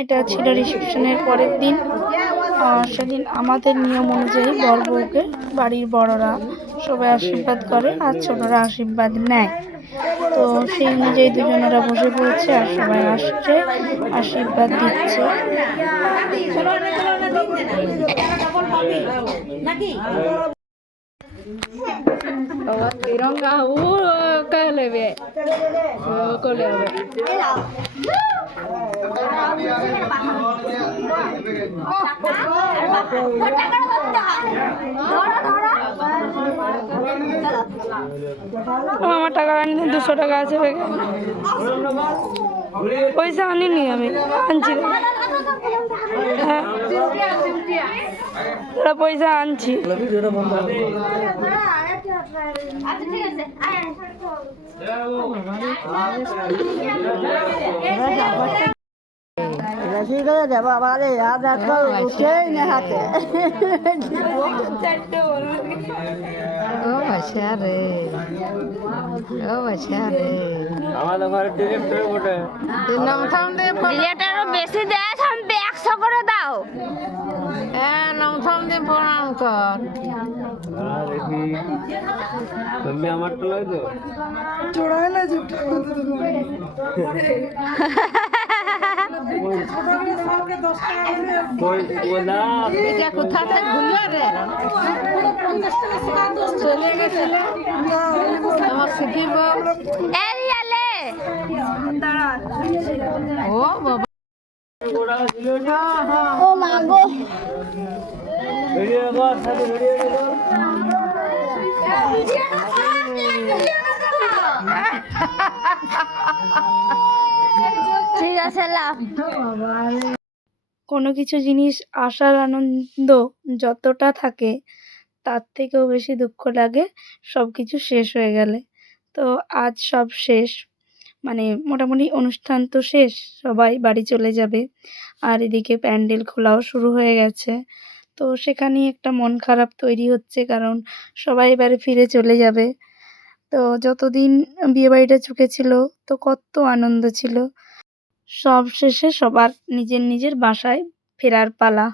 এটা ছিল রিসেপশনের পরের দিন। সেদিন আমাদের নিয়ম অনুযায়ী বর বউকে বাড়ির বড়রা সবাই আশীর্বাদ করে আর ছোটরা আশীর্বাদ নেয়। তো সেই অনুযায়ী দুজনেরা বসে পড়েছে আর সবাই আসছে, আশীর্বাদ দিচ্ছে। তিরঙ্গা ও কালেবে ও কোলে হবে আমার টাকা আনিনি, 200 টাকা আছে ব্যাগে। পয়সা আনিনি, আমি আনছি। হ্যাঁ, পয়সা আনছি। বেশি দেয়, 100 করে দাও। নমথাম দিয়ে প্রণাম কর। আমার তো লাই তো চড়ায় না যে এটা কোথা থেকে ঘুরলো রে? চলে গেছিল আমার সিটির বউ। ও বাবা, ও মা গো, ঠিক আছে। কোনো কিছু জিনিস আসার আনন্দ যতটা থাকে তার থেকেও বেশি দুঃখ লাগে সব কিছু শেষ হয়ে গেলে। তো আজ সব শেষ, মানে মোটামুটি অনুষ্ঠান তো শেষ, সবাই বাড়ি চলে যাবে। আর এদিকে প্যান্ডেল খোলাও শুরু হয়ে গেছে। তো সেখানেই একটা মন খারাপ তৈরি হচ্ছে, কারণ সবাই এবারে ফিরে চলে যাবে। তো যতদিন বিয়েবাড়িটা চুকেছিল তো কত আনন্দ ছিল, সব শেষে সবার নিজের নিজের বাসায় ফেরার পালা।